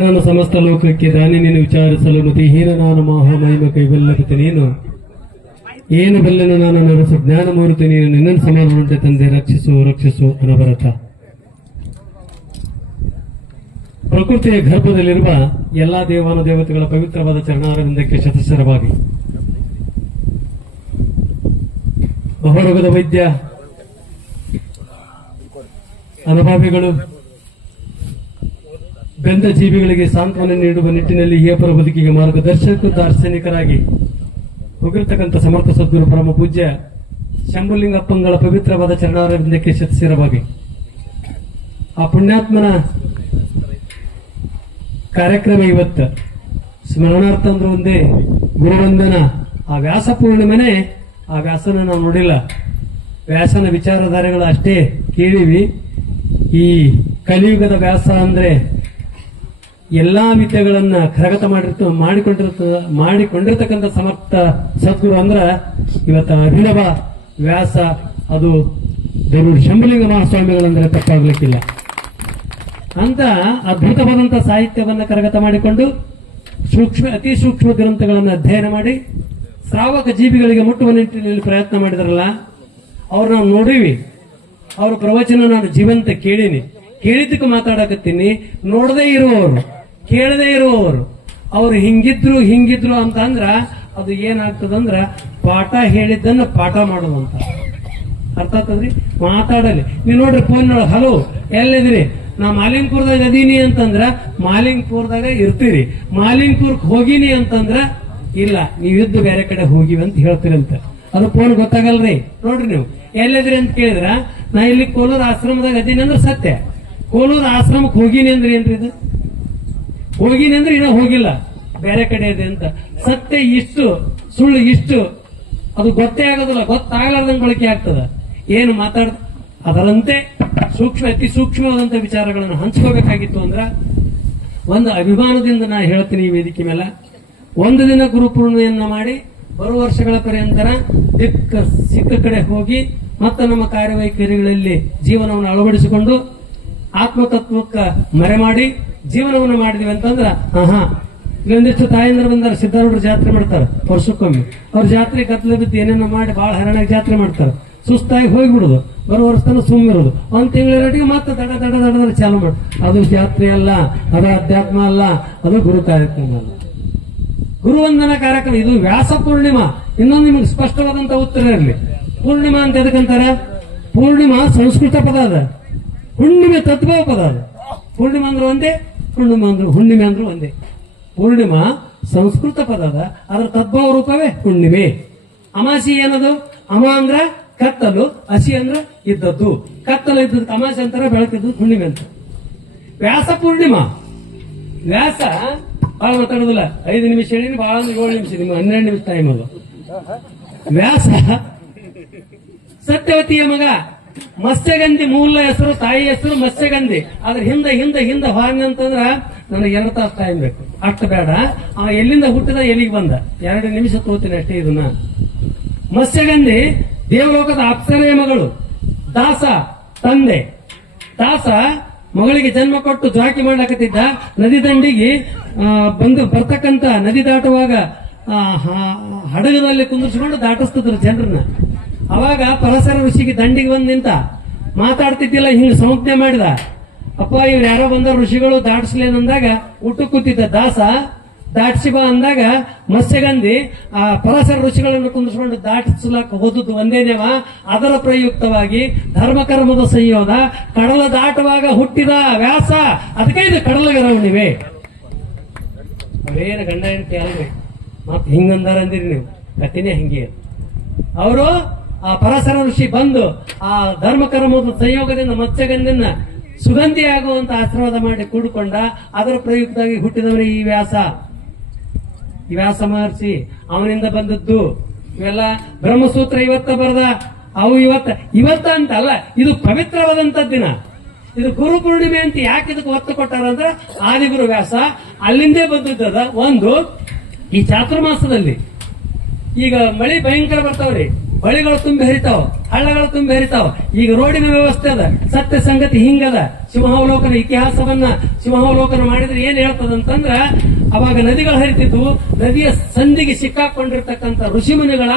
ನಾನು ಸಮಸ್ತ ಲೋಕಕ್ಕೆ ದಾನಿ ನೀನು ವಿಚಾರಿಸಲು ಮತ್ತೆ ಹೀನ ನಾನು ಮಹಾಮಹಿಮ ಮಹಿಮ ಕೈಬಲ್ಲಪತಿ ನೀನು ಏನು ಬಲ್ಲನು ನಾನು ನಡೆಸು ಜ್ಞಾನ ಮೂರ್ತಿ ನೀನು ನಿನ್ನನ್ನು ಸಮಾನ ತಂದೆ, ರಕ್ಷಿಸು ರಕ್ಷಿಸು ಅನಭರತ ಪ್ರಕೃತಿಯ ಗರ್ಭದಲ್ಲಿರುವ ಎಲ್ಲಾ ದೇವಾನು ದೇವತೆಗಳ ಪವಿತ್ರವಾದ ಚರಣಾರವಿಂದಕ್ಕೆ ಶತಶರವಾಗಿ ಬಹುರೋಗದ ವೈದ್ಯ, ಅನುಭವಿಗಳು ಬೆಂದ ಜೀವಿಗಳಿಗೆ ಸಾಂತ್ವನ ನೀಡುವ ನಿಟ್ಟಿನಲ್ಲಿ ಏಪರ ಬದುಕಿಗೆ ಮಾರ್ಗದರ್ಶಕ ದಾರ್ಶನಿಕರಾಗಿ ಹೋಗಿರ್ತಕ್ಕಂಥ ಸಮರ್ಥ ಸದ್ಗುರು ಪರಮ ಪೂಜ್ಯ ಶಂಭುಲಿಂಗಪ್ಪಂಗಳ ಪವಿತ್ರವಾದ ಚರಣಾರವಿಂದಕ್ಕೆ ಶತಿಸಿರವಾಗಿ ಆ ಪುಣ್ಯಾತ್ಮನ ಕಾರ್ಯಕ್ರಮ ಇವತ್ತು. ಸ್ಮರಣಾರ್ಥ ಅಂದ್ರೆ ಒಂದೇ ಗುರುವಂದನ ಆ ವ್ಯಾಸ ಪೂರ್ಣಿಮೆನೆ ಆ ವ್ಯಾಸನ ನಾವು ನೋಡಿಲ್ಲ. ವ್ಯಾಸನ ವಿಚಾರಧಾರೆಗಳು ಅಷ್ಟೇ ಕೇಳಿವಿ. ಈ ಕಲಿಯುಗದ ವ್ಯಾಸ ಅಂದ್ರೆ ಎಲ್ಲಾ ವಿದ್ಯೆಗಳನ್ನ ಕರಗತ ಮಾಡಿರ್ತ, ಮಾಡಿಕೊಂಡಿರ್ತ, ಮಾಡಿಕೊಂಡಿರ್ತಕ್ಕಂಥ ಸಮರ್ಥ ಸದ್ಗುರು ಅಂದ್ರ ಇವತ್ತ ಅಭಿನವ ವ್ಯಾಸ, ಅದು ದೇವರು ಶಂಭುಲಿಂಗ ಮಹಾಸ್ವಾಮಿಗಳಂದ್ರೆ ತಪ್ಪಾಗ್ಲಿಕ್ಕಿಲ್ಲ. ಅಂತ ಅದ್ಭುತವಾದಂತ ಸಾಹಿತ್ಯವನ್ನ ಕರಗತ ಮಾಡಿಕೊಂಡು ಸೂಕ್ಷ್ಮ, ಅತಿ ಸೂಕ್ಷ್ಮ ಗ್ರಂಥಗಳನ್ನು ಅಧ್ಯಯನ ಮಾಡಿ ಶ್ರಾವಕ ಜೀವಿಗಳಿಗೆ ಮುಟ್ಟುವ ನಿಟ್ಟಿನಲ್ಲಿ ಪ್ರಯತ್ನ ಮಾಡಿದ್ರಲ್ಲ, ಅವ್ರು ನಾವು ನೋಡೀವಿ. ಅವ್ರ ಪ್ರವಚನ ನಾನು ಜೀವಂತ ಕೇಳಿನಿ. ಕೇಳಿದ್ದಕ್ಕೆ ಮಾತಾಡಕತ್ತೀನಿ. ನೋಡದೇ ಇರುವವರು ಕೇಳದೇ ಇರುವವರು. ಅವ್ರು ಹಿಂಗಿದ್ರು ಹಿಂಗಿದ್ರು ಅಂತ ಅಂದ್ರ ಅದು ಏನಾಗ್ತದಂದ್ರ ಪಾಠ ಹೇಳಿದ್ದನ್ನು ಪಾಠ ಮಾಡುವಂತ. ಅರ್ಥ ಆಗ್ತದ್ರಿ? ಮಾತಾಡಲಿ. ನೀವು ನೋಡ್ರಿ ಫೋನ್ ಹಲೋ ಎಲ್ಲಿದ್ರಿ ನಾ ಮಾಲಿಂಗ್ಪುರದಾಗ ಅದೀನಿ ಅಂತಂದ್ರ ಮಾಲಿಂಗ್ಪುರದಾಗ ಇರ್ತೀರಿ. ಮಾಲಿಂಗ್ಪುರ್ಕ್ ಹೋಗಿನಿ ಅಂತಂದ್ರ ಇಲ್ಲ ನೀವಿದ್ದು ಬೇರೆ ಕಡೆ ಹೋಗಿವಿ ಅಂತ ಹೇಳ್ತೀರಿ ಅಂತ. ಅದು ಫೋನ್ ಗೊತ್ತಾಗಲ್ರಿ? ನೋಡ್ರಿ ನೀವು. ಎಲ್ಲಿದ್ರಿ ಅಂತ ಕೇಳಿದ್ರ, ನಾ ಇಲ್ಲಿ ಕೋಲೂರು ಆಶ್ರಮದಾಗ ಅದೀನಿ ಅಂದ್ರೆ ಸತ್ಯ. ಕೋಲೂರು ಆಶ್ರಮಕ್ಕೆ ಹೋಗಿನಿ ಅಂದ್ರೆ ಏನ್ರಿ ಇದು? ಹೋಗಿನಿ ಅಂದ್ರೆ ಇನ್ನ ಹೋಗಿಲ್ಲ ಬೇರೆ ಕಡೆ ಇದೆ ಅಂತ. ಸತ್ಯ ಇಷ್ಟು, ಸುಳ್ಳು ಇಷ್ಟು, ಅದು ಗೊತ್ತೇ ಆಗೋದಿಲ್ಲ, ಗೊತ್ತಾಗಲಾರ್ದಂಗೆ ಬಳಕೆ ಆಗ್ತದ. ಏನು ಮಾತಾಡ, ಅದರಂತೆ ಸೂಕ್ಷ್ಮ, ಅತಿ ಸೂಕ್ಷ್ಮವಾದಂತ ವಿಚಾರಗಳನ್ನು ಹಂಚ್ಕೋಬೇಕಾಗಿತ್ತು ಅಂದ್ರ, ಒಂದು ಅಭಿಮಾನದಿಂದ ನಾ ಹೇಳ್ತೀನಿ ಈ ವೇದಿಕೆ ಮೇಲೆ. ಒಂದು ದಿನ ಗುರುಪೂರ್ಣಿಮೆಯನ್ನ ಮಾಡಿ, ಬರುವ ವರ್ಷಗಳ ಪರ್ಯಂತರ ದಿಕ್ಕ ಸಿಕ್ಕ ಕಡೆ ಹೋಗಿ, ಮತ್ತೆ ನಮ್ಮ ಕಾರ್ಯವೈಖರಿಗಳಲ್ಲಿ ಜೀವನವನ್ನು ಅಳವಡಿಸಿಕೊಂಡು, ಆತ್ಮತತ್ವಕ್ಕೆ ಮರೆ ಮಾಡಿ ಜೀವನವನ್ನು ಮಾಡಿದ್ವಿ ಅಂತಂದ್ರ ಹಾ ಇಲ್ಲೊಂದಿಷ್ಟು ತಾಯಂದ್ರ ಬಂದಾರ, ಸಿದ್ಧಾರೂಢರು ಜಾತ್ರೆ ಮಾಡ್ತಾರ ವರ್ಷಕ್ಕೊಮ್ಮೆ. ಅವ್ರ ಜಾತ್ರೆ ಕತ್ಲೆ ಬಿದ್ದು ಏನೇನೋ ಮಾಡಿ ಭಾಳ ಹರಣಾಗಿ ಜಾತ್ರೆ ಮಾಡ್ತಾರ. ಸುಸ್ತಾಗಿ ಹೋಗ್ಬಿಡುದು, ಬರೋ ವರ್ಷನ ಸುಮ್ಮಿರೋದು. ಒಂದ್ ತಿಂಗಳಿರಟಿಗೆ ಮತ್ತೆ ದಡ ದಡ ದಡದ್ರೆ ಚಾಲು ಮಾಡಿ, ಅದು ಜಾತ್ರೆ ಅಲ್ಲ, ಅದು ಅಧ್ಯಾತ್ಮ ಅಲ್ಲ, ಅದು ಗುರು ಕಾರ್ಯಕ್ರಮ ಅಲ್ಲ. ಗುರುವಂದನ ಕಾರ್ಯಕ್ರಮ, ಇದು ವ್ಯಾಸ ಪೂರ್ಣಿಮಾ. ಇನ್ನೊಂದು ನಿಮಗೆ ಸ್ಪಷ್ಟವಾದಂತ ಉತ್ತರ ಇರಲಿ. ಪೂರ್ಣಿಮಾ ಅಂತ ಎದಕ್ಕಂತಾರ ಪೂರ್ಣಿಮಾ ಸಂಸ್ಕೃತ ಪದ ಅದ. ಹುಣ್ಣಿಮೆ ತತ್ವ ಪದ ಅದ. ಪೂರ್ಣಿಮಾ ಅಂದ್ರೆ ಒಂದೇ? ಪೂರ್ಣಿಮಾ ಅಂದ್ರೆ ಹುಣ್ಣಿಮೆ ಅಂದ್ರೆ ಒಂದೇ. ಪೂರ್ಣಿಮಾ ಸಂಸ್ಕೃತ ಪದದ ಅದ ಅದರ ತದ್ಭವ ರೂಪವೇ ಹುಣ್ಣಿಮೆ. ಅಮಾಸಿ ಏನದು? ಅಮ ಅಂದ್ರ ಕತ್ತಲು ಹಸಿ ಅಂದ್ರ ಇದ್ದದ್ದು. ಕತ್ತಲು ಇದ್ದದ್ದು ಅಮಾಸೆ ಅಂತಾರ ಬೆಳಕಿದ್ದು ಹುಣ್ಣಿಮೆ ಅಂತ. ವ್ಯಾಸ ಪೂರ್ಣಿಮಾ. ವ್ಯಾಸ ಬಹಳ ಮಾತಾಡೋದಿಲ್ಲ. ಐದು ನಿಮಿಷ ಹೇಳಿ ಬಹಳ ಏಳು ನಿಮಿಷ, ನಿಮ್ಗೆ ಹನ್ನೆರಡು ನಿಮಿಷ ಟೈಮ್ ಅದು. ವ್ಯಾಸ ಸತ್ಯವತಿಯ ಮಗ. ಮತ್ಸ್ಯಗಂಧಿ ಮೂಲ ಹೆಸರು ತಾಯಿ ಹೆಸರು ಮತ್ಸ್ಯಗಂಧಿ. ಅದ್ರ ಹಿಂದೆ ಹಿಂದೆ ಹಿಂದೆ ಹಾಂಗ್ ಅಂತಂದ್ರ ನನಗೆ ಎರಡು ತಾಸು ಟೈಮ್ ಬೇಕು. ಅಷ್ಟು ಬೇಡ. ಆ ಎಲ್ಲಿಂದ ಹುಟ್ಟಿದ ಎಲ್ಲಿಗೆ ಬಂದ? ಎರಡು ನಿಮಿಷ ತೋತೀನಿ ಅಷ್ಟೇ ಇದನ್ನ. ಮತ್ಸ್ಯಗಂಧಿ ದೇವಲೋಕದ ಅಪ್ಸರೆಯ ಮಗಳು. ದಾಸ ತಂದೆ. ದಾಸ ಮಗಳಿಗೆ ಜನ್ಮ ಕೊಟ್ಟು ಜಾಕಿ ಮಾಡಾಕತ್ತಿದ್ದ ನದಿ ದಂಡಿಗೆ ಬಂದು ಬರ್ತಕ್ಕಂತ ನದಿ ದಾಟುವಾಗ ಆ, ಹ- ಹಡಗದಲ್ಲಿ ಕುಂದಿಸ್ಕೊಂಡು ದಾಟಿಸ್ತಿದ್ರು ಜನರನ್ನ. ಅವಾಗ ಪರಸರ ಋಷಿಗೆ ದಂಡಿಗೆ ಬಂದ್ ನಿಂತ ಮಾತಾಡ್ತಿದ್ದಿಲ್ಲ, ಹಿಂಗ್ ಸಂಜ್ಞೆ ಮಾಡಿದ. ಅಪ್ಪ, ಇವ್ರು ಯಾರೋ ಬಂದ ಋಷಿಗಳು ದಾಟಿಸ್ಲೇನಂದಾಗ ಊಟ ಕೂತಿದ್ದ ದಾಸ ದಾಟಿಸಿ ಬಾ ಅಂದಾಗ ಮತ್ಸ್ಯಗಂಧಿ ಆ ಪರಸರ ಋಷಿಗಳನ್ನು ಕುಂದಿಸ್ಕೊಂಡು ದಾಟಿಸ್ಲಕ್ ಹೋದದ್ದು ಒಂದೇನೇವ ಅದರ ಪ್ರಯುಕ್ತವಾಗಿ ಧರ್ಮ ಕರ್ಮದ ಸಂಯೋಗ, ಕಡಲ ದಾಟುವಾಗ ಹುಟ್ಟಿದ ವ್ಯಾಸ, ಅದಕ್ಕೆ ಇದು ಕಡಲ ಗರವಣಿವೆ ಅವೇನು ಗಂಡ ಹೆಂಡತಿ ಅಲ್ರಿ? ಮತ್ತೆ ಹಿಂಗಂದಾರ ಅಂದಿರಿ ನೀವು. ಕತ್ತಿನೇ ಹಿಂಗೆ. ಅವರು ಆ ಪರಸರ ಋಷಿ ಬಂದು ಆ ಧರ್ಮ ಕರ್ಮದ ಸಂಯೋಗದಿಂದ ಮತ್ಸ್ಯಗಂಧನ ಸುಗಂಧಿ ಆಗುವಂತ ಆಶೀರ್ವಾದ ಮಾಡಿ ಕೂಡಿಕೊಂಡ, ಅದರ ಪ್ರಯುಕ್ತವಾಗಿ ಹುಟ್ಟಿದವರು ಈ ವ್ಯಾಸ. ಈ ವ್ಯಾಸ ಮಹರ್ಷಿ, ಅವನಿಂದ ಬಂದದ್ದು ಇವೆಲ್ಲ ಬ್ರಹ್ಮಸೂತ್ರ ಇವತ್ತ ಬರದ, ಅವು ಇವತ್ತ ಇವತ್ತ ಅಂತ ಅಲ್ಲ, ಇದು ಪವಿತ್ರವಾದಂತ ದಿನ. ಇದು ಗುರು ಪೂರ್ಣಿಮೆ ಅಂತ ಯಾಕೆ ಇದಕ್ಕೆ ಒತ್ತು ಕೊಟ್ಟಾರ ಅಂದ್ರೆ ಆದಿಗುರು ವ್ಯಾಸ, ಅಲ್ಲಿಂದೇ ಬಂದಿದ್ದದ ಒಂದು, ಈ ಚಾತುರ್ಮಾಸದಲ್ಲಿ ಈಗ ಮಳೆ ಭಯಂಕರ ಬರ್ತಾವ್ರಿ. ಮಳಿಗಳು ತುಂಬಿ ಹರಿತಾವ, ಹಳ್ಳಗಳು ತುಂಬಿ ಹರಿತಾವ. ಈಗ ರೋಡಿನ ವ್ಯವಸ್ಥೆ ಅದ, ಸತ್ಯ ಸಂಗತಿ ಹಿಂಗದ ಸಿಂಹಾವಲೋಕನ ಇತಿಹಾಸವನ್ನ ಸಿಂಹಾವಲೋಕನ ಮಾಡಿದ್ರೆ ಏನ್ ಹೇಳ್ತದಂತಂದ್ರ ಅವಾಗ ನದಿಗಳು ಹರಿತಿದ್ವು, ನದಿಯ ಸಂಧಿಗೆ ಸಿಕ್ಕಾಕೊಂಡಿರ್ತಕ್ಕಂಥ ಋಷಿಮುನಿಗಳ